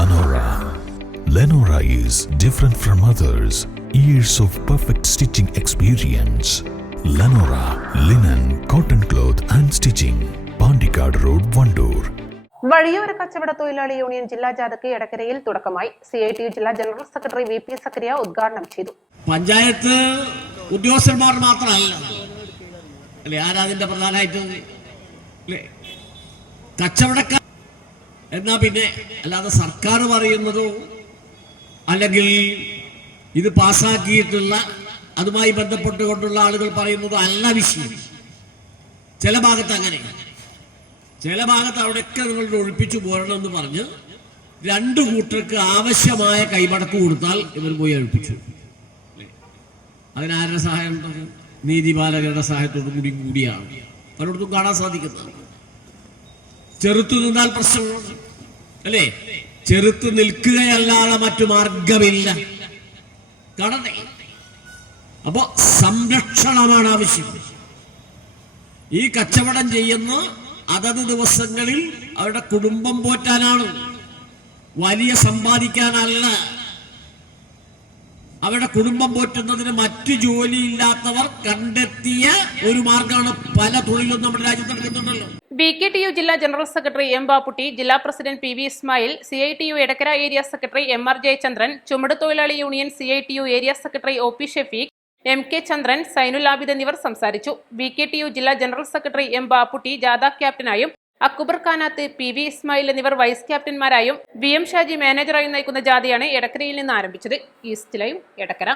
Lenora. Lenora is different from others. Years of perfect stitching experience. Lenora linen, cotton cloth and stitching. Pandikad Road, Vandoor. വഴിയോര കച്ചവട തൊഴിലാളി union ജില്ലാ ജാഥയ്ക്ക് എടക്കരയിൽ തുടക്കമായി. CITU ജില്ലാ general secretary VP Zacharia ഉദ്ഘാടനം ചെയ്തു. പഞ്ചായത്ത് ഉദ്യോഗസ്ഥന്മാർ മാത്രമല്ല അല്ലേ ആരാതിന്റെ പ്രധാനമായിട്ട് കച്ചവടക്കാർ എന്നാ പിന്നെ അല്ലാതെ സർക്കാർ പറയുന്നതോ അല്ലെങ്കിൽ ഇത് പാസ്സാക്കിയിട്ടുള്ള അതുമായി ബന്ധപ്പെട്ടുകൊണ്ടുള്ള ആളുകൾ പറയുന്നതോ അല്ല വിഷയം. ചില ഭാഗത്ത് അങ്ങനെ, ചില ഭാഗത്ത് അവിടെയൊക്കെ നിങ്ങളുടെ ഒഴിപ്പിച്ചു പോരണമെന്ന് പറഞ്ഞ് രണ്ടു കൂട്ടർക്ക് ആവശ്യമായ കൈമടക്ക് കൊടുത്താൽ ഇവർ പോയി ഒഴിപ്പിച്ചു. അതിനാരുടെ സഹായം ഉണ്ടോ? നീതിപാലകരുടെ സഹായത്തോടു കൂടിയാണ് പലയിടത്തും കാണാൻ സാധിക്കുന്നത്. ചെറുത്തു നിന്നാൽ പ്രശ്നങ്ങളുണ്ട് അല്ലേ? ചെറുത്ത് നിൽക്കുകയല്ലാതെ മറ്റു മാർഗമില്ല. കാണണ്ടേ? അപ്പോ സംരക്ഷണമാണ് ആവശ്യം. ഈ കച്ചവടം ചെയ്യുന്ന അതത് ദിവസങ്ങളിൽ അവരുടെ കുടുംബം പോറ്റാനാണ്, വലിയ സമ്പാദിക്കാനല്ല. അവരുടെ കുടുംബം പോറ്റുന്നതിന് മറ്റു ജോലിയില്ലാത്തവർ കണ്ടെത്തിയ ഒരു മാർഗമാണ്. പല തൊഴിലും നമ്മുടെ രാജ്യത്ത് നടക്കുന്നുണ്ടല്ലോ. BKTU ജില്ലാ ജനറൽ സെക്രട്ടറി M. ബാപ്പുട്ടി, ജില്ലാ president PV Ismail, CITU Edakkara area secretary MR Jayachandran, ചുമട് തൊഴിലാളി union CITU area secretary OP Shefeeq, MK Chandran, Sainul Abid എന്നിവർ സംസാരിച്ചു. BKTU ജില്ലാ ജനറൽ സെക്രട്ടറി M. ബാപ്പുട്ടി ജാഥ ക്യാപ്റ്റനായും, അക്ബർ ഖാനാത്ത്, PV ഇസ്മായിൽ എന്നിവർ വൈസ് ക്യാപ്റ്റന്മാരായും, VM ഷാജി മാനേജറായും നയിക്കുന്ന ജാഥയാണ് എടക്കരയിൽ നിന്ന് ആരംഭിച്ചത്. East live, Edakkara.